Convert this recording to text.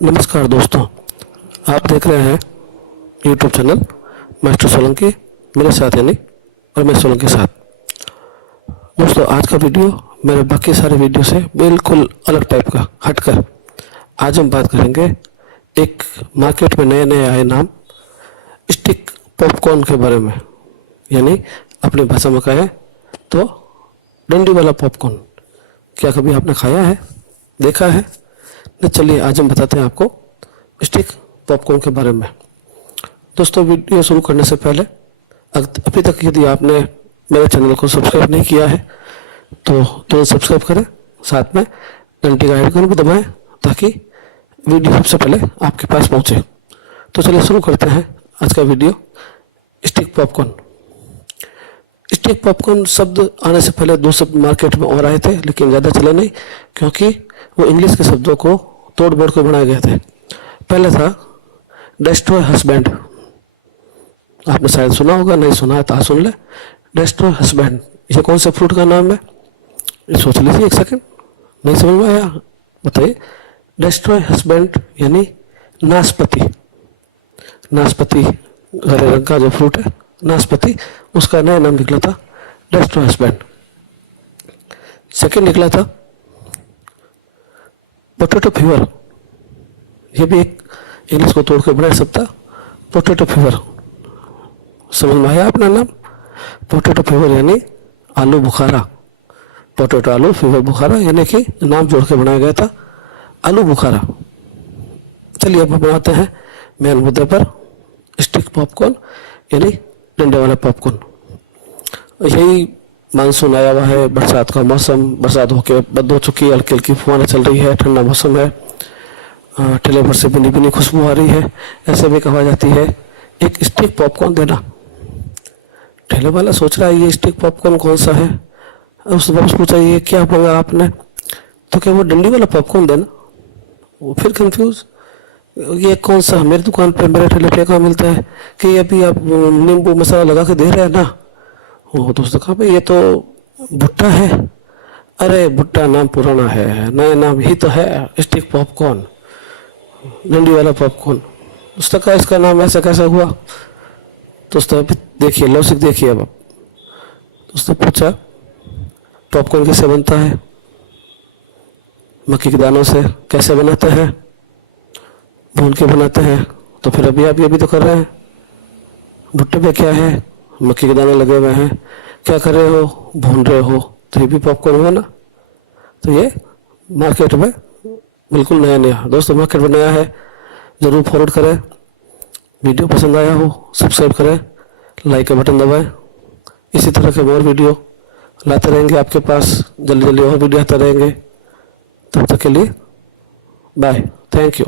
नमस्कार दोस्तों, आप देख रहे हैं यूट्यूब चैनल मास्टर सोलंकी मेरे साथ यानी और मैं सोलंकी के साथ। दोस्तों आज का वीडियो मेरे बाकी सारे वीडियो से बिल्कुल अलग टाइप का हटकर आज हम बात करेंगे एक मार्केट में नए नए आए नाम स्टिक पॉपकॉर्न के बारे में, यानी अपनी भाषा में कहें तो डंडी वाला पॉपकॉर्न। क्या कभी आपने खाया है, देखा है? तो चलिए आज हम बताते हैं आपको स्टिक पॉपकॉर्न के बारे में। दोस्तों वीडियो शुरू करने से पहले अभी तक यदि आपने मेरे चैनल को सब्सक्राइब नहीं किया है तो तुरंत सब्सक्राइब करें, साथ में घंटी का आइकन भी दबाएं ताकि वीडियो सबसे पहले आपके पास पहुंचे। तो चलिए शुरू करते हैं आज का video. Stick popcorn. Stick popcorn शब्द आने से पहले दो शब्द मार्केट में और आए थे, लेकिन ज़्यादा चले नहीं क्योंकि वो इंग्लिश के शब्दों को तोड़ मोड़ के बनाए गए थे। पहले था डिस्ट्रॉय हस्बैंड, आपने शायद सुना होगा, नहीं सुना है तो सुन ले। डिस्ट्रॉय हस्बैंड ये कौन से फ्रूट का नाम है? ये सोच लीजिए एक सेकंड, नहीं समझ में आया? बताइए। डिस्ट्रॉय हस्बैंड यानी नाशपाती। नाशपाती हरे रंग का जो फ्रूट है नाशपाती, उसका नया नाम निकला था डिस्ट्रॉय हस्बैंड। सेकंड निकला था पोटैटो फीवर, ये भी एक इंग्लिश को तोड़ के बनाया शब्द था पोटैटो फीवर। समझ में आया अपना नाम? पोटैटो फीवर यानी आलू बुखारा। पोटैटो आलू, फीवर बुखारा, यानी कि नाम जोड़ के बनाया गया था आलू बुखारा। चलिए अब बनाते हैं मेन मुद्दे पर, स्टिक पॉपकॉर्न यानी डंडे वाला पॉपकॉर्न। यही मानसून आया हुआ है, बरसात का मौसम, बरसात होके बंद हो चुकी है, हल्की हल्की फुहारें चल रही है, ठंडा मौसम है, ठेले पर से बिनी बिनी खुशबू आ रही है। ऐसे में कहा जाती है एक स्टिक पॉपकॉर्न देना। ठेले वाला सोच रहा है ये स्टिक पॉपकॉर्न कौन सा है, उससे वापस पूछा ये क्या मांगा आपने, तो क्या वो डंडी वाला पॉपकॉर्न देना? वो फिर कंफ्यूज, ये कौन सा मेरी दुकान पे मेरे ठेले पे कहाँ मिलता है कि अभी आप नींबू मसाला लगा के दे रहे हैं ना? वो दोस्त कहा भाई ये तो भुट्टा है। अरे भुट्टा नाम पुराना है, नया नाम ही तो है स्टिक पॉपकॉर्न, डंडी वाला पॉपकॉर्न। उसने कहा इसका नाम ऐसा कैसा हुआ? दोस्तों अभी देखिए, लॉजिक देखिए। अब दोस्तों पूछा पॉपकॉर्न कैसे बनता है? मक्की के दानों से। कैसे बनाते हैं? भून के बनाते हैं। तो फिर अभी आप ये भी तो कर रहे हैं। भुट्टे पे क्या है? मक्की के दाने लगे हुए हैं। क्या कर रहे हो? भून रहे हो। तो ये भी पॉपकॉर्न हुआ ना? तो ये मार्केट में बिल्कुल नया नया, दोस्तों मार्केट में नया है, ज़रूर फॉरवर्ड करें। वीडियो पसंद आया हो सब्सक्राइब करें, लाइक का बटन दबाएं। इसी तरह के और वीडियो लाते रहेंगे आपके पास, जल्दी जल्दी और वीडियो आते रहेंगे। तब तक के लिए बाय, थैंक यू।